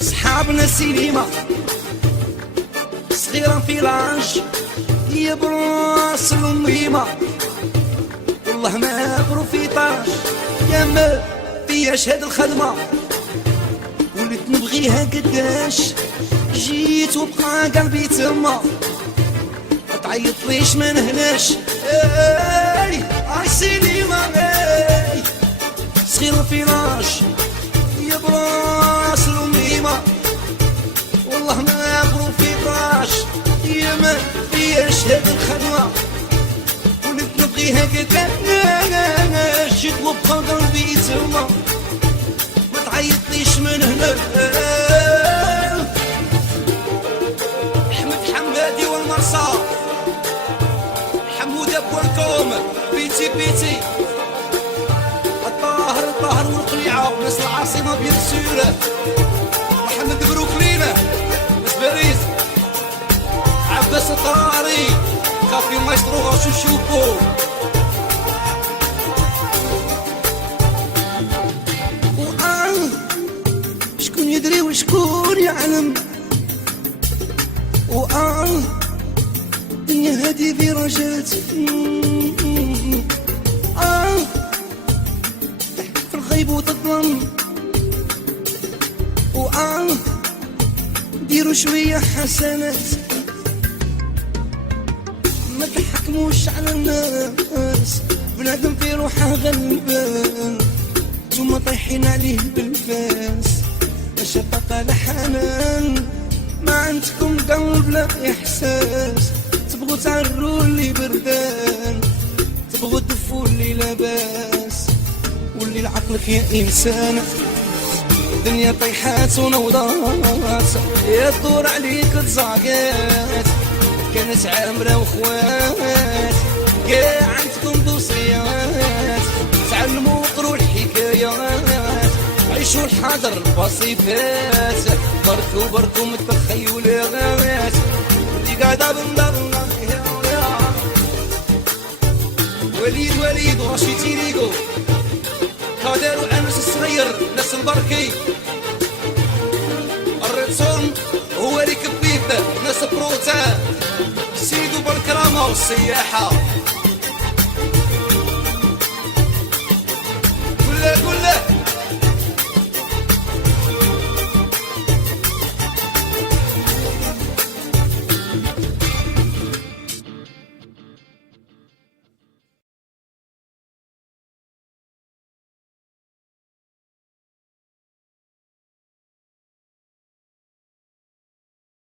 صحابنا السينما صغيرة في العرش هي براس الأميمة والله ما بروفيطاش يا ما فياش هاد الخدمة وليت نبغيها قداش جيت وبقى قلبي تما تعيط ليش ما نهناش اي سينما صغيرة في العرش هي براس الأميمة والله ما بروفيطاش يا ما فياش هاد الخدمة وليت نبغيها قداش جيت وبقى قلبي تما ما تعيطليش من هنا حمد حمادي والمرصى حمودة بوالكوم بيتي بيتي الطاهر الطاهر والقليعة ناس العاصمة بيان سور محمد بروكلين ناس باريس عباس الطراري كافي مايسترو غاشو شوفو شكون يدري وشكون يعلم الدنيا هادي في رجات في الغيب وتظلم ديروا شوية حسنات ما تحكموش على الناس بنادم في روحه غلبان ثم طايحين عليه بالفاس شفقة لحنان ما عندكم قلب لا إحساس تبغوا تعروا اللي بردان تبغوا تدفوا اللي لاباس واللي لعقلك يا إنسان الدنيا طيحات ونوضات يا تدور عليك تزعقات كانت عامرة وخوات كاع عندكم دوسيات تعلموا قروا الحكايات عيشوا الحاضر البسيطات بركوا بركوا من التخيلات اللي قاعدة بندر وليد وليد ورشيد تيريقو قادر وأنس الصغير ناس البركي الرسول هو اللي كبيت ناس بروتا سيدو بالكرامة والسياحة